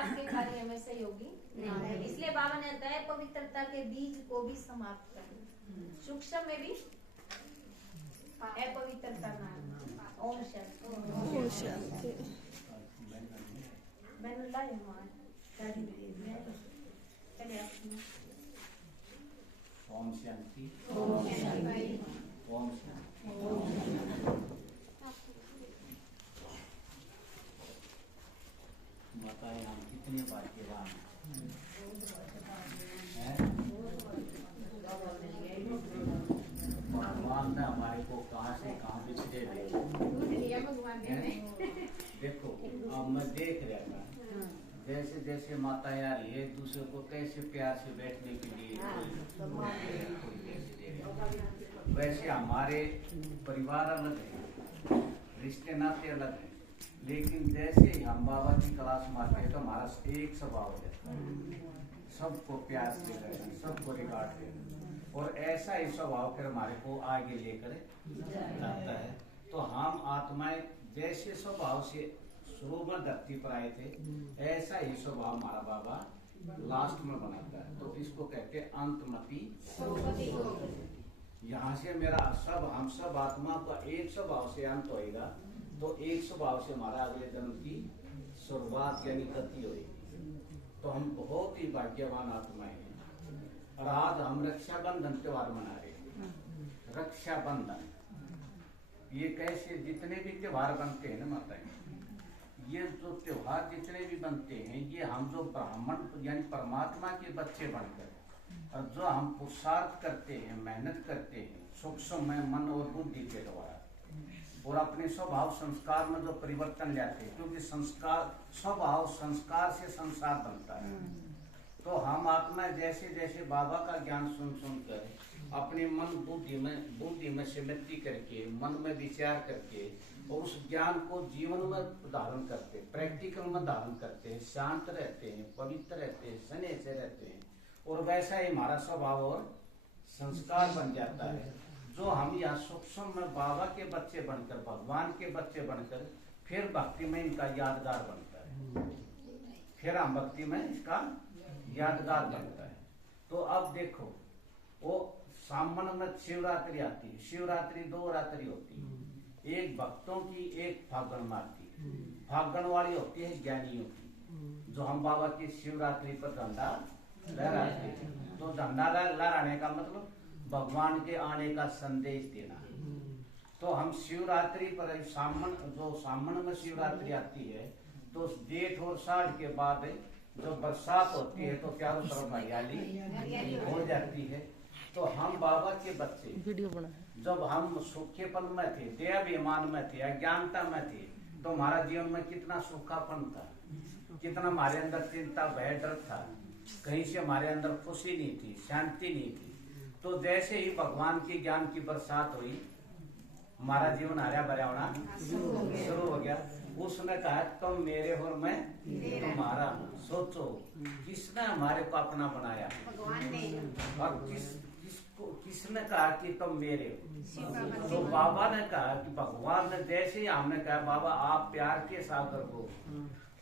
विकास के कार्य में सहयोगी ना है। इसलिए बाबा ने दया पवित्रता के बीज को भी समाप्त कर दिया। सूक्ष्म में भी अपवित्रता ना। ओम शांति। मैंने लाए ओम शांति। ओम शांति। ओम शांति। बताए हम कितने भाग्यवान हैं। भगवान ने हमारे को कहाँ से कहाँ बिछड़े देखो। अब मैं देख रहा था जैसे जैसे माता यार ये दूसरे को कैसे प्यार से बैठने के लिए वैसे हमारे परिवार अलग है, रिश्ते नाते अलग है, लेकिन जैसे ही हम बाबा की क्लास मारते हैं तो हमारा एक स्वभाव है, सबको प्यार से रहना, सबको रिगार्ड देना, और ऐसा ही स्वभाव फिर हमारे को आगे लेकर जाता है। तो हम आत्माएं जैसे स्वभाव से शुरू में धरती पर आए थे, ऐसा ही स्वभाव हमारा बाबा लास्ट में बनाता है। तो इसको कहते हैं अंतमति। यहाँ से मेरा सब हम सब आत्मा का एक स्वभाव से अंत होएगा, तो एक स्वभाव से हमारा अगले जन्म की शुरुआत यानी गति होगी। तो हम बहुत ही भाग्यवान आत्माएं हैं। और आज हम रक्षाबंधन त्योहार मना रहे हैं। रक्षाबंधन ये कैसे जितने भी त्योहार बनते हैं ना माता, ये जो त्योहार जितने भी बनते हैं ये हम जो ब्राह्मण यानी परमात्मा के बच्चे बनकर और जो हम पुरुषार्थ करते हैं, मेहनत करते हैं सूक्ष्म में मन और बुद्धि के द्वारा, और अपने स्वभाव संस्कार में जो परिवर्तन लाते हैं, क्योंकि संस्कार स्वभाव संस्कार से संसार बनता है। तो हम आत्मा जैसे जैसे बाबा का ज्ञान सुन सुनकर अपने मन बुद्धि में स्मृति करके, मन में विचार करके और उस ज्ञान को जीवन में धारण करते, प्रैक्टिकल में धारण करते हैं, शांत रहते हैं, पवित्र रहते हैं, स्नेह से रहते हैं, और वैसा ही हमारा स्वभाव और संस्कार बन जाता है। जो हम यहाँ सूक्ष्म में बाबा के बच्चे बनकर, भगवान के बच्चे बनकर फिर भक्ति में इनका यादगार बनता है, फिर हम भक्ति में इसका यादगार बनता है। तो अब देखो वो सावन में शिवरात्रि आती है, शिवरात्रि 2 रात्रि होती है, एक भक्तों की एक फागण मारती है। फागण वाली होती है ज्ञानियों की, जो हम बाबा की शिवरात्रि पर झंडा लहराते हैं। तो झंडा लहराने का मतलब भगवान के आने का संदेश देना। तो हम शिवरात्रि पर सावन में शिवरात्रि आती है, तो जेठ और साढ़ के बाद जो बरसात होती है तो चारों तरफ हरियाली हो जाती है। तो हम बाबा के बच्चे वीडियो बना, जब हम सूखेपन में थे, देहाभिमान में थे, अज्ञानता में थे, तो हमारा जीवन में कितना सूखापन था, कितना हमारे अंदर चिंता भय डर था, कहीं से हमारे अंदर खुशी नहीं थी, शांति नहीं थी। तो जैसे ही भगवान के ज्ञान की बरसात हुई, हमारा जीवन हरा भरा होना शुरू हो गया। उसने कहा तुम मेरे और मैं तुम्हारा। सोचो किसने हमारे को अपना बनाया, भगवान ने। और किसने कहा कि तुम मेरे हो? तो बाबा ने कहा कि भगवान ने, जैसे ही हमने कहा बाबा आप प्यार के सागर हो,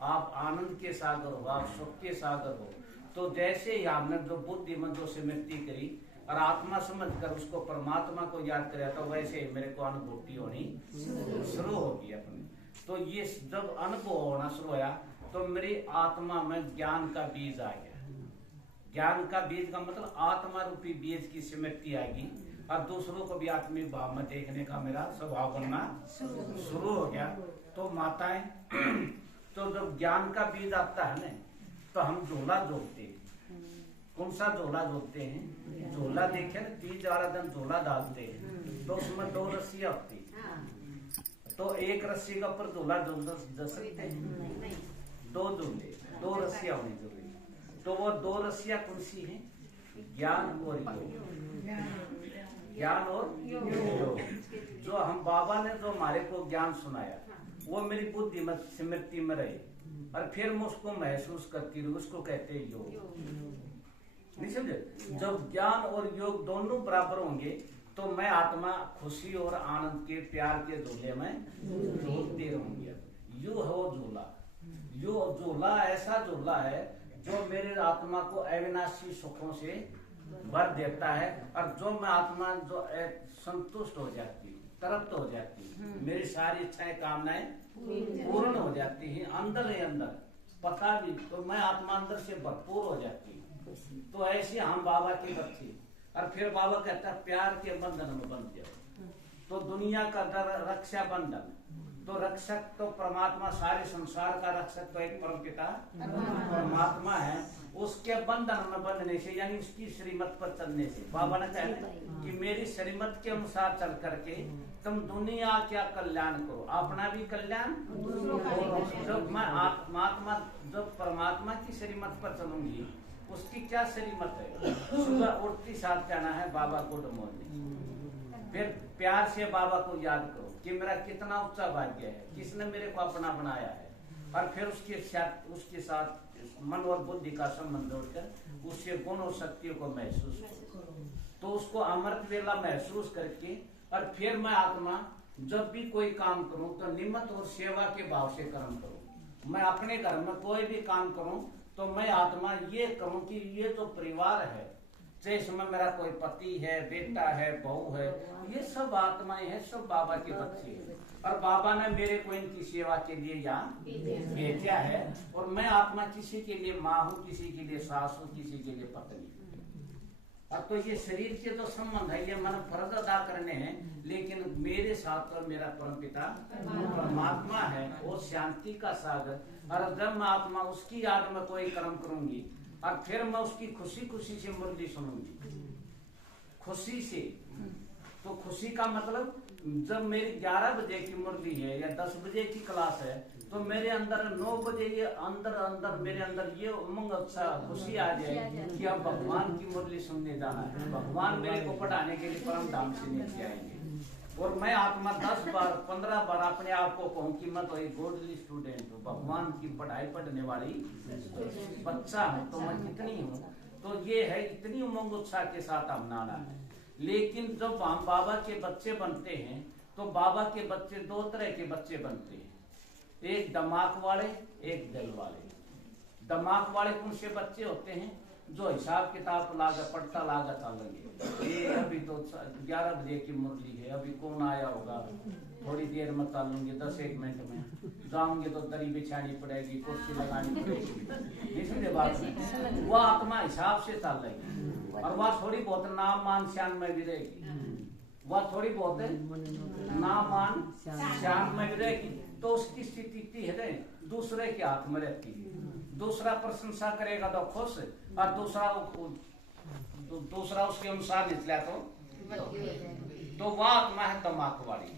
आप आनंद के सागर हो, आप सुख के सागर हो, तो जैसे ही हमने जो बुद्धि में जो स्मृति करी और आत्मा समझकर उसको परमात्मा को याद कराया, तो वैसे ही मेरे को अनुभूति होनी शुरू होगी अपनी। तो ये जब अनुभव होना शुरू होया तो मेरी आत्मा में ज्ञान का बीज आ गया। ज्ञान का बीज का मतलब आत्मा रूपी बीज की स्मृति आएगी और दूसरों को भी आत्मिक भाव में देखने का मेरा स्वभाव बनना शुरू हो गया। तो माताएं तो जब ज्ञान का बीज आता है ना, तो हम झोला जोड़ते हैं। कौन सा झोला जोड़ते हैं? झोला देखे ना, तीज वाला दिन झोला डालते हैं, तो उसमें 2 रस्सियां होती है। तो एक रस्सी का ऊपर झोला जोड़ सकते हैं, 2 झोले, 2 रस्सियां होनी जरूरी। तो वो 2 रस्सियां कौन सी हैं? ज्ञान और योग। ज्ञान और योग। जो हम बाबा ने जो हमारे को ज्ञान सुनाया वो मेरी बुद्धि में स्मृति में रहे और फिर मैं उसको महसूस करती रही, उसको कहते हैं योग। नहीं समझे? जब ज्ञान और योग दोनों बराबर होंगे तो मैं आत्मा खुशी और आनंद के प्यार के झूले में झूलती रहूंगी। यू हो झूला, यो झूला ऐसा झूला है जो मेरे आत्मा को अविनाशी सुखों से भर देता है, और जो मैं आत्मा जो संतुष्ट हो जाती हूँ, तृप्त हो जाती हूँ, मेरी सारी इच्छाएं कामनाएं पूर्ण हो जाती हैं अंदर ही अंदर, पता भी तो मैं आत्मा अंदर से भरपूर हो जाती हूँ। तो ऐसे हम बाबा के बच्चे, और फिर बाबा कहता है प्यार के बंधन में बंध जाओ। तो दुनिया का रक्षा बंधन, तो रक्षक तो परमात्मा, सारे संसार का रक्षक तो एक परमपिता परमात्मा है, उसके बंधन में बंधने से यानी उसकी श्रीमत पर चलने से, बाबा ने कहा कि मेरी श्रीमत के अनुसार चल करके तुम दुनिया क्या कल्याण करो, अपना भी कल्याण। जब मैं आत्मा जब परमात्मा की श्रीमत पर चलूंगी, उसकी क्या श्रीमत है, सुबह उठती साथ कहना है बाबा गुड मॉर्निंग, फिर प्यार से बाबा को याद करो कि मेरा कितना ऊंचा भाग्य है, किसने मेरे को अपना बनाया है, और फिर उसके साथ मन और बुद्धि का संबंध जोड़कर उससे गुण और शक्तियों को महसूस करो। तो उसको अमृत वेला महसूस करके, और फिर मैं आत्मा जब भी कोई काम करूं तो निमित्त और सेवा के भाव से कर्म करूं। मैं अपने घर में कोई भी काम करूं तो मैं आत्मा ये कहूं कि ये जो परिवार है, चाहे इसमें मेरा कोई पति है, बेटा है, बहू है, ये सब आत्माएं हैं, सब बाबा के बच्चे हैं, और बाबा ने मेरे को इनकी सेवा के लिए यहाँ भेजा है। और मैं आत्मा किसी के लिए माँ हूँ, किसी के लिए सास हूँ, किसी के लिए पत्नी। अब तो ये शरीर के जो संबंध है ये मन फर्ज अदा करने हैं, लेकिन मेरे साथ तो मेरा परमपिता परमात्मा है, वो शांति का सागर। और जब मैं आत्मा उसकी याद में कोई कर्म करूंगी, और फिर मैं उसकी खुशी खुशी से मुरली सुनूंगी, खुशी से। तो खुशी का मतलब जब मेरी 11 बजे की मुरली है या 10 बजे की क्लास है, तो मेरे अंदर 9 बजे ये अंदर मेरे अंदर ये उमंग अच्छा खुशी आ जाए कि अब भगवान की मुरली सुनने जाना है, भगवान मेरे को पढ़ाने के लिए परम धाम से नीचे आएंगे। और मैं आत्मा 10 बार 15 बार अपने आप को कहूँ कि मैं तो एक गोल्डली स्टूडेंट हूँ, भगवान की पढ़ाई पढ़ने वाली बच्चा हूँ, तो मैं कितनी हूँ। तो ये है, इतनी उमंग उत्साह के साथ हम नाना है। लेकिन जब हम बाबा के बच्चे बनते हैं, तो बाबा के बच्चे 2 तरह के बच्चे बनते हैं, एक दिमाग वाले, एक दिल वाले। दिमाग वाले कौन से बच्चे होते हैं, जो हिसाब किताब पढ़ता लागत चलेंगे, ये अभी तो 11 बजे की मुरली है, अभी कौन आया होगा, थोड़ी देर में चलूंगी, 10-1 मिनट में जाऊंगे तो दरी बिछानी पड़ेगी, कुर्सी लगानी पड़ेगी, इसलिए बात नहीं। वह आत्मा हिसाब से चल रही, और वह थोड़ी बहुत नाम मान श्याम में भी रहेगी, वह थोड़ी बहुत नाम मान श्याम में भी रहेगी। तो उसकी स्थिति है दूसरे के हाथ में रहती है, दूसरा प्रशंसा करेगा तो खुश, और दूसरा उसके अनुसार निकला तो वह आत्मा है दिमाग वाली।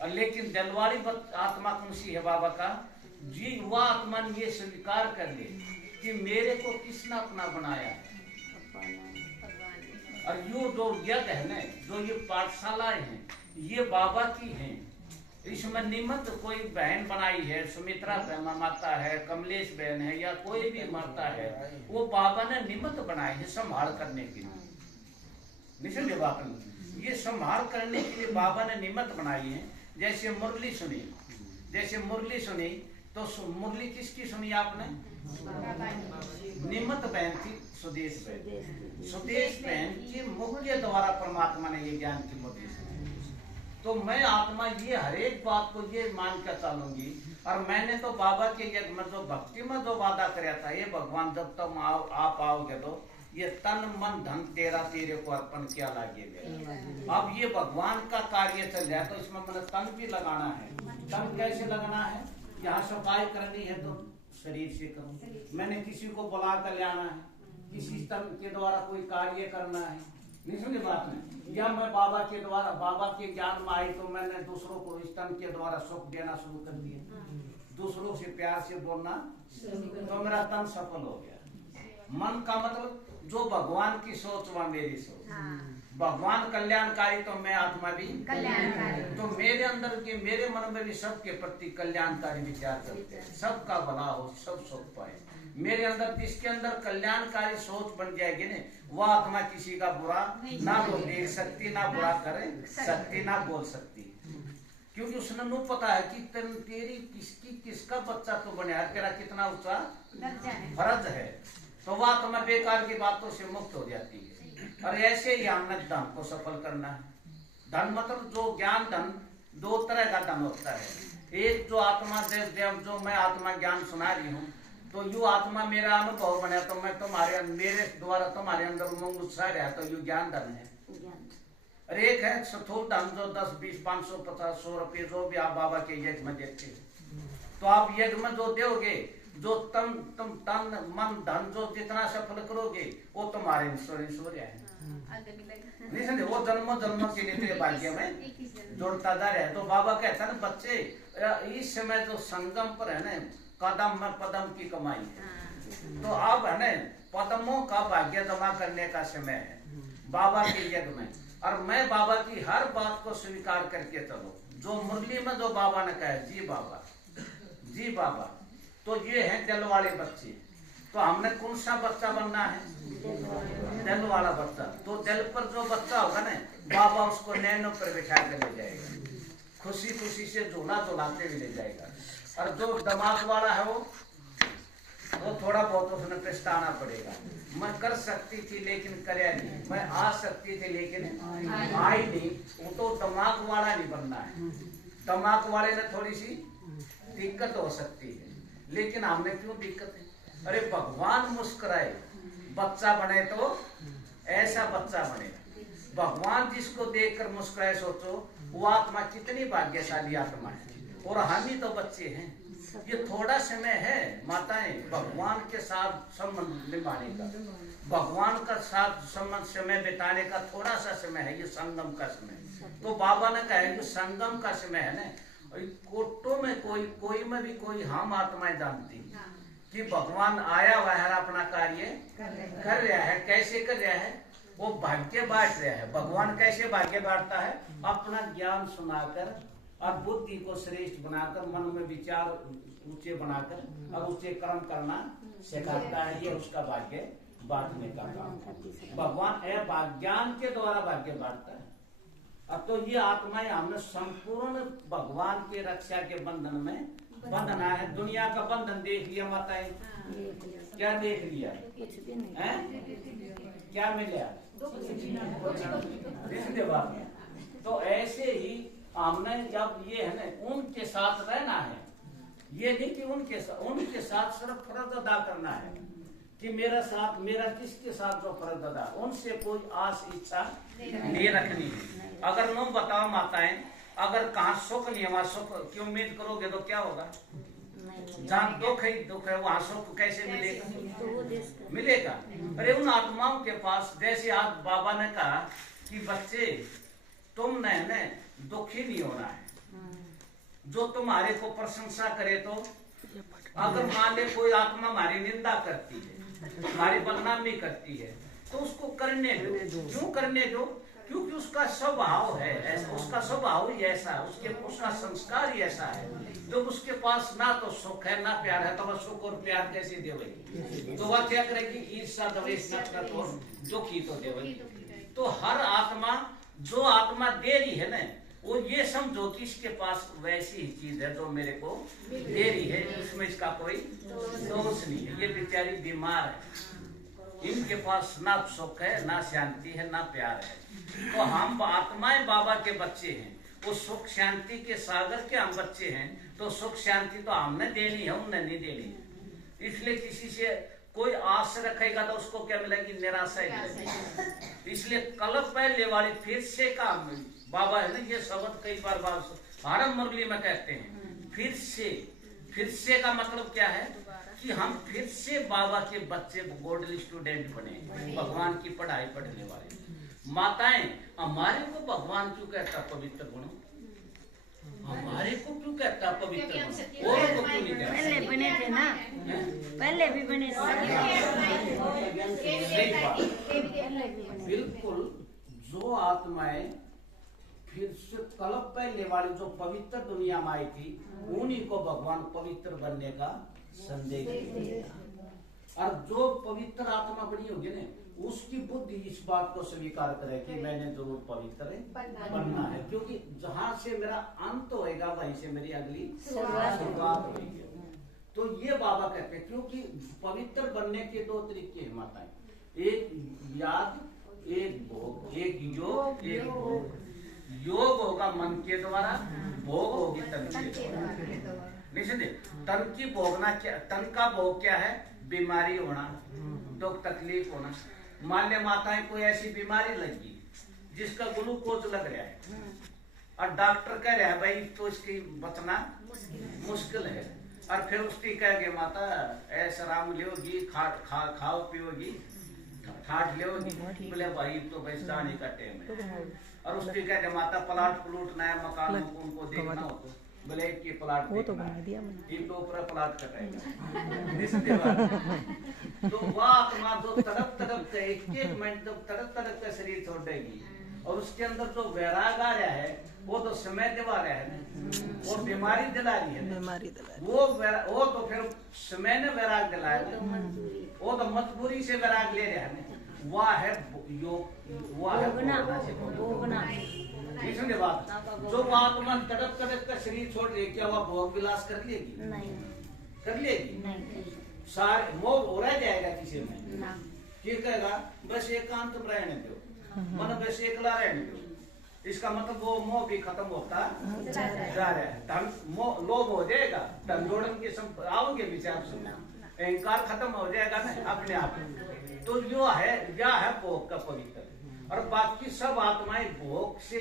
और लेकिन दिल वाली आत्मा कौन सी है बाबा का जी, वह आत्मा ये स्वीकार कर ले कि मेरे को किसने अपना बनाया है। और यो जो यज्ञ है ना, जो ये पाठशालाएं हैं, ये बाबा की हैं। इसमें निमित्त कोई बहन बनाई है, सुमित्रा माता है, कमलेश बहन है, या कोई भी माता है, वो बाबा ने निमित्त बनाई है संभाल करने के लिए। निश्चित बात नहीं, ये संभाल करने के लिए बाबा ने निमित्त बनाई है। जैसे मुरली सुनी, तो मुरली किसकी सुनी आपने? निमित्त बहन थी सुदेश बहन की मुख के द्वारा परमात्मा ने ये ज्ञान की मुरली सुनी। तो मैं आत्मा ये हर एक बात को ये मान कर चलूंगी। और मैंने तो बाबा के यज्ञ में जो भक्ति में जो वादा कराया था, ये भगवान जब तक आप आओगे तो ये तन मन धन तेरे को अर्पण किया लागे। अब ये भगवान का कार्य चल जाए तो इसमें मैंने तन भी लगाना है। तन कैसे लगाना है? यहाँ सफाई करनी है तो शरीर से करूं, मैंने किसी को बुला कर लाना है, किसी तन के द्वारा कोई कार्य करना है, नहीं समझे बात में। या मैं बाबा के द्वारा, बाबा के ज्ञान में आई तो मैंने दूसरों को इस तन के द्वारा सुख देना शुरू कर दिया, दूसरों से प्यार से बोलना, तो मेरा तन सफल हो गया। मन का मतलब जो भगवान की सोच व मेरी सोच, भगवान कल्याणकारी तो मैं आत्मा भी कल्याणकारी। तो मेरे अंदर के मेरे मन में भी सबके प्रति कल्याणकारी विचार चलते हैं, सबका भला हो, सब सुख पाए। मेरे अंदर जिसके अंदर कल्याणकारी सोच बन जाएगी ना, वह आत्मा किसी का बुरा ना तो देख सकती, ना बुरा करे सकती, ना बोल सकती। क्योंकि उसने नु पता है कि तेरी किसका बच्चा तो बने, तेरा कितना ऊंचा फर्ज है, तो वह तुम्हें बेकार की बातों से मुक्त हो जाती है। और ऐसे ही हमने धन को सफल करना है। धन मतलब जो ज्ञान धन, दो तरह का धन होता है। एक जो आत्मा जो मैं आत्मा ज्ञान सुना रही हूँ, तो यू आत्मा मेरा अनुभव बने, तो मैं तुम्हारे मेरे द्वारा तुम्हारे अंदर उमंग उत्साह रहा, तो यू ज्ञान धन है। और एक है स्थूल धन जो 10, 20, 500, 50, 100 रुपये जो भी आप बाबा के यज्ञ में देते हो, तो आप यज्ञ में जो दोगे, जो तुम तन मन धन जो जितना सफल करोगे, वो तुम्हारे ईश्वर है। नहीं समझे, वो जन्मों जन्मों के लिए तेरे भाग्य में जोड़ता जा रहा है। तो बाबा कहता है ना बच्चे, इस समय जो संगम पर है ना, कदम में पदम की कमाई है, तो अब है ना पदमों का भाग्य जमा करने का समय है बाबा के यज्ञ में। और मैं बाबा की हर बात को स्वीकार करके चलो, जो मुरली में जो बाबा ने कहा जी बाबा, जी बाबा, तो ये है दिल वाले बच्चे। तो हमने कौन सा बच्चा बनना है? दिल वाला बच्चा। तो दिल पर जो बच्चा होगा ना, बाबा उसको नैनों पर बिठा कर ले जाएगा, खुशी खुशी से झूला झुलाते भी ले जाएगा। और जो दिमाग वाला है वो थोड़ा बहुत उसने पछताना पड़ेगा। मैं कर सकती थी लेकिन करया नहीं, मैं आ सकती थी लेकिन आई नहीं। वो तो दिमाग वाला नहीं बनना है। दिमाग वाले ने थोड़ी सी दिक्कत हो सकती है, लेकिन हमने क्यों दिक्कत है? अरे भगवान मुस्कुराए बच्चा बने तो ऐसा बच्चा बनेगा। भगवान जिसको देखकर मुस्कुराए, सोचो वो आत्मा कितनी भाग्यशाली आत्मा है। और हम ही तो बच्चे हैं। ये थोड़ा समय है माताएं भगवान के साथ संबंध निभाने का, भगवान का साथ संबंध समय बिताने का थोड़ा सा समय है, ये संगम का समय। तो बाबा ने कहा कि संगम का समय है ना, कोटों में कोई में भी कोई हम आत्माएं जानती कि भगवान आया हुआ है, अपना कार्य कर रहा है। कैसे कर रहा है? वो भाग्य बांट रहा है। भगवान कैसे भाग्य बांटता है? अपना ज्ञान सुनाकर और बुद्धि को श्रेष्ठ बनाकर, मन में विचार ऊंचे बनाकर और ऊंचे कर्म करना सिखाता है। ये उसका भाग्य बांटने का काम। भगवान ज्ञान के द्वारा भाग्य बांटता है। अब तो ये आत्माएं हमने संपूर्ण भगवान के रक्षा के बंधन में बंधना है। दुनिया का बंधन देख लिया माताएं, क्या देख लिया है? क्या मिला? तो ऐसे ही हमने जब ये है ना उनके साथ रहना है, ये नहीं कि उनके साथ सिर्फ फर्ज अदा करना है कि मेरा किसके साथ जो फर्ज अदा, उनसे कोई आस इच्छा नहीं रखनी है। अगर नो बताओ माताएं, अगर कहाँ सुख नहीं है वहाँ सुख की उम्मीद करोगे तो क्या होगा? जहाँ दुख है वहाँ सुख कैसे मिलेगा? अरे उन आत्माओं के पास, जैसे आज बाबा ने कहा कि बच्चे तुम ने दुखी नहीं होना है। जो तुम्हारे को प्रशंसा करे, तो अगर मान ले कोई आत्मा हमारी निंदा करती है, हमारी बदनामी करती है, तो उसको करने दो। क्यों करने दो? क्योंकि उसका स्वभाव है ऐसा, उसका स्वभाव ही ऐसा, उसका संस्कार ही ऐसा है। तो उसके पास ना तो सुख है ना प्यार है, तो वह सुख और प्यार कैसे देवेगी? तो वह क्या करेगी? ईर्ष्या, द्वेष, नफरत और दुख ही तो देवेगी। तो हर आत्मा, जो आत्मा दे रही है ना, वो ये समझो कि इसके पास वैसी ही चीज है जो मेरे को दे रही है, इसमें इसका कोई दोष नहीं है। ये बेचारी बीमार है, इनके पास ना सुख है, ना शांति है, ना प्यार है। तो हम आत्माएं बाबा के बच्चे हैं, वो सुख शांति के सागर के हम बच्चे हैं। तो सुख शांति तो हमने देनी है, उनने नहीं देनी। इसलिए किसी से कोई आस रखेगा तो उसको क्या मिलेगी? निराशा ही मिलेगी। इसलिए कलप पहले वाली फिर से का बाबा है ना, ये शब्द कई बार आरंभ मुरली में कहते हैं। फिर से का मतलब क्या है? कि हम फिर से बाबा के बच्चे, गोल्डन स्टूडेंट बने, भगवान की पढ़ाई पढ़ने वाले। माताएं, हमारे को भगवान क्यों कहता पवित्र गुण? हमारे को क्यों कहता पवित्र गुण? और को क्यों नहीं कहता? पहले बने थे ना, पहले भी बने थे। बिल्कुल। जो आत्माएं फिर से कलप पहले वाली जो पवित्र दुनिया में आई थी, उन्हीं को भगवान पवित्र बनने का संदेश देगा। और जो पवित्र आत्मा बनी होगी ना, उसकी बुद्धि इस बात को स्वीकार करे कि मैंने जरूर पवित्र बनना है, क्योंकि जहां से मेरा अंत होएगा वहीं से मेरी अगली शुरुआत होगी। तो ये बाबा कहते हैं, क्योंकि पवित्र बनने के दो तरीके हैं माताएं, एक याद, एक भोग, एक योग, एक भोग। योग होगा मन के द्वारा, भोग होगी तन के द्वारा। नहीं समझे? तन की भोगना क्या, तन का भोग क्या है? बीमारी होना, दुख तकलीफ होना। मान ले माताएं कोई ऐसी बीमारी लगी जिसका ग्लूकोज लग रहा है और डॉक्टर कह रहा है भाई तो इसकी बचना मुश्किल है, और फिर उसकी कह गए माता ऐसा राम लोगी, खाओ पियोगी, ठाठ लोगी, बोले भाई तो भाई जाने का टाइम है। और उसकी कहते माता प्लॉट नया मकान उनको देखना हो तो बोले कि प्लॉट वो तो बना दिया मैंने, तो ऊपर प्लॉट कटाएगा। तो वह आत्मा जो तड़प के एक मिनट जब तड़प के शरीर छोड़ देगी, और उसके अंदर जो वैराग आ रहा है वो तो समय दिवा रहा है ना, वो बीमारी दिला रही है, वो तो फिर समय ने वैराग दिलाया, वो तो मजबूरी से वैराग ले रहा है। वह है योग, वह है भोगना। समझे बात? जो आत्मा तड़प का शरीर छोड़ रही है, क्या वह भोग विलास कर लेगी? नहीं कर लेगी। सारे मोह हो रह जाएगा किसी में, क्या कहेगा बस एकांत में रहने दो, मन बस एकला रहने दो। इसका मतलब वो मोह भी खत्म होता जा रहा है, लोभ हो जाएगा, धन जोड़न के आओगे विचार सुनना, अहंकार खत्म हो जाएगा ना अपने आप। तो जो है यह है भोग का पवित्र, और बाकी सब आत्माएं भोग से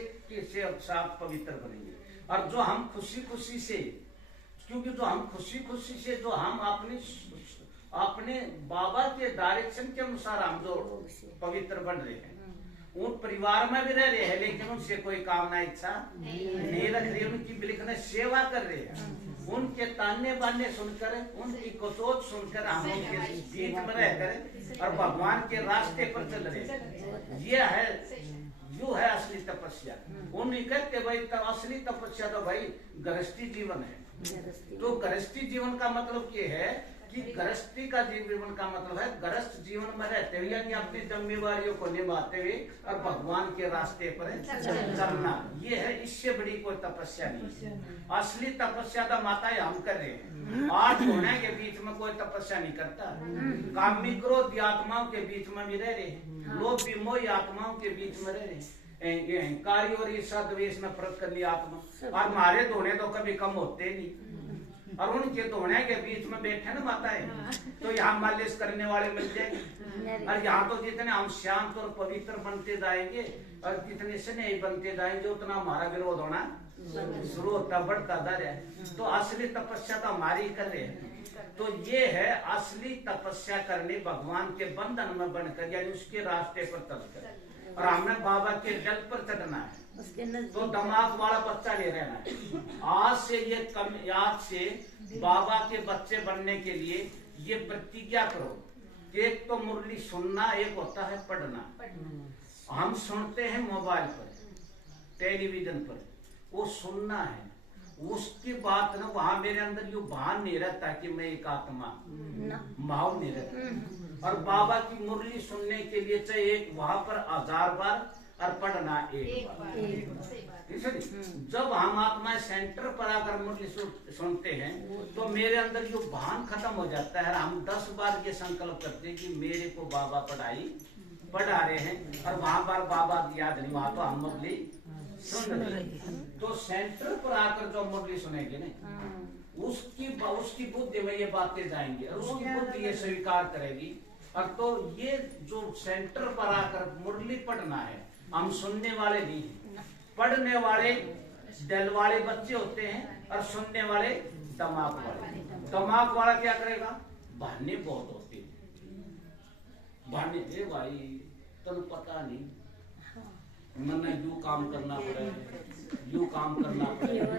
साथ पवित्र बनेंगे। और जो हम खुशी से, क्योंकि जो हम खुशी से जो हम अपने बाबा के डायरेक्शन के अनुसार हम जो पवित्र बन रहे हैं, उन परिवार में भी रह रहे हैं लेकिन उनसे कोई कामना इच्छा नहीं रख रहे, उनकी बिल्कुल सेवा कर रहे हैं, उनके ताने बाने सुनकर, उनकी कचोट सुनकर हम उनके बीच में रहकर और भगवान के रास्ते पर चल रहे हैं। ये है जो है असली तपस्या। उन्हें कहते भाई असली तपस्या तो भाई गृहस्थी जीवन है। तो गृहस्थी जीवन का मतलब ये है कि गृहस्थी का जीवन का मतलब है गृहस्थ जीवन में रहते हुए, यानी अपनी जिम्मेवारियों को निभाते हुए और भगवान के रास्ते पर चलना। ये है, इससे बड़ी कोई तपस्या नहीं। असली तपस्या तो माताएं हम कर रहे हैं। 8 होने के बीच में कोई तपस्या नहीं करता। कामी क्रोध आत्माओं के बीच में भी रह रहे हैं, लोभ विमोही आत्माओं के बीच में रह रहे हैं, अहंकारी और ईर्षा द्वेष में प्रकट करनी आत्मा। और हमारे धोने तो कभी कम होते नहीं, और उनके धोने के बीच में बैठे ना माताएं, तो यहाँ मालिश करने वाले मिल जाएंगे। और यहाँ तो जितने हम शांत और पवित्र बनते जाएंगे और जितने स्नेही बनते जाएंगे, उतना हमारा विरोध होना शुरू होता बढ़ता जा रहा है। तो असली तपस्या तो हमारी कर रहे हैं। तो ये है असली तपस्या करनी, भगवान के बंधन में बनकर, यानी उसके रास्ते पर चलकर। और हमें बाबा के जल पर चढ़ना है, तो दिमाग वाला बच्चा ले रहना है। आज से बाबा के बच्चे बनने के लिए ये प्रतिज्ञा करो। एक तो मुरली सुनना, एक होता है पढ़ना। हम सुनते हैं मोबाइल पर, टेलीविजन पर, वो सुनना है। उसकी बात ना वहां मेरे अंदर यो भान नहीं रहता कि मैं एक आत्मा, माहौल नहीं रहता। और बाबा की मुरली सुनने के लिए चाहे एक वहां पर 1000 बार और पढ़ना एक बार। जब हम आत्मा सेंटर पर आकर मुरली सुनते हैं तो मेरे अंदर जो भान खत्म हो जाता है। हम 10 बार ये संकल्प करते हैं कि मेरे को बाबा पढ़ा रहे हैं, और वहां पर बाबा याद नहीं, वहां तो हम मुरली सुन रहे हैं। तो सेंटर पर आकर जो मुरली सुनेंगे ना, उसकी बुद्धि में ये बातें जाएंगी और उसकी बुद्धि ये स्वीकार करेगी। और तो ये जो सेंटर पर आकर मुरली पढ़ना है, हम सुनने वाले नहीं हैं। पढ़ने वाले दिल वाले बच्चे होते हैं और सुनने वाले दिमाग वाले। दिमाग वाला क्या करेगा? बहाने बहुत होते हैं, बहाने दे भाई तुम पता नहीं, मैंने यू काम करना पड़ेगा, यू काम करना पड़ेगा।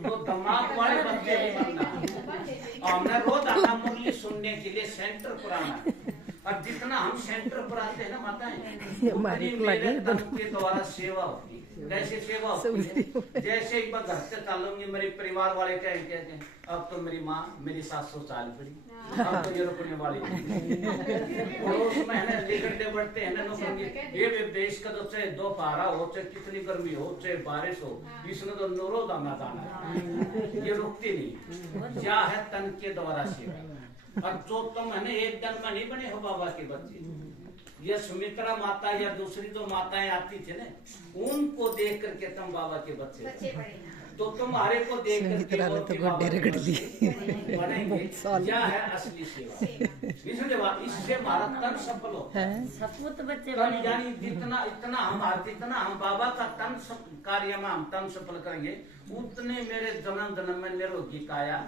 तो दिमाग वाले बच्चे नहीं बनना। हमने रोज आना मुरली सुनने के लिए सेंटर पर आना। और जितना हम सेंटर पर आते हैं ना माताएं, उतनी मेरे तन के द्वारा सेवा होती है। कैसे सेवा होती है। जैसे ही मैं घर से चलूंगी मेरे परिवार वाले कहते हैं अब तो मेरी माँ मेरी सास सौ साल पड़ी, अब तो ये रुकने वाली और उसमें है ना लिखते बढ़ते हैं ना नौकरी ये देश का तो चाहे दो पारा हो चाहे कितनी गर्मी हो चाहे बारिश हो इसमें तो नोरो दाना दाना ये रुकती नहीं। क्या है तन के द्वारा सेवा। और जो तुम है ना एक दिन में नहीं बने हो बाबा के बच्चे, ये सुमित्रा माता या दूसरी जो माताएं आती थी ना उनको देख करके तुम बाबा के बच्चे तो तुम्हारे को देख करके वो तो बनेंगे। क्या है असली सेवा। इससे हमारा तन सफल होता है। सपूत बच्चे तन यानी जितना जितना हम बाबा का तन कार्य में हम तन सफल करेंगे उतने मेरे जन्म जन्म में निरोगी काया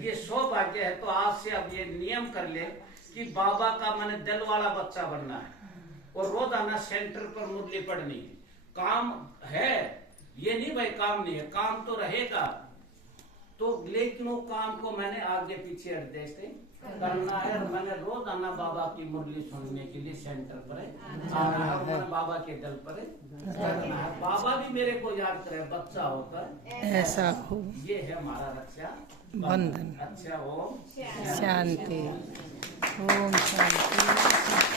ये सौभाग्य है। तो आज से अब ये नियम कर ले कि बाबा का मैंने दिल वाला बच्चा बनना है और रोजाना सेंटर पर मुरली पढ़नी है। काम है ये नहीं भाई काम नहीं है, काम तो रहेगा तो लेकिन वो काम को मैंने आगे पीछे एडजस्ट करना है। और मैंने रोजाना बाबा की मुरली सुनने के लिए सेंटर पर आना है, मैंने बाबा के दिल पर करना है। बाबा भी मेरे को याद करे बच्चा होकर ऐसा हो। ये है हमारा रक्षा बंधन। अच्छा ओम शांति। ओम शांति।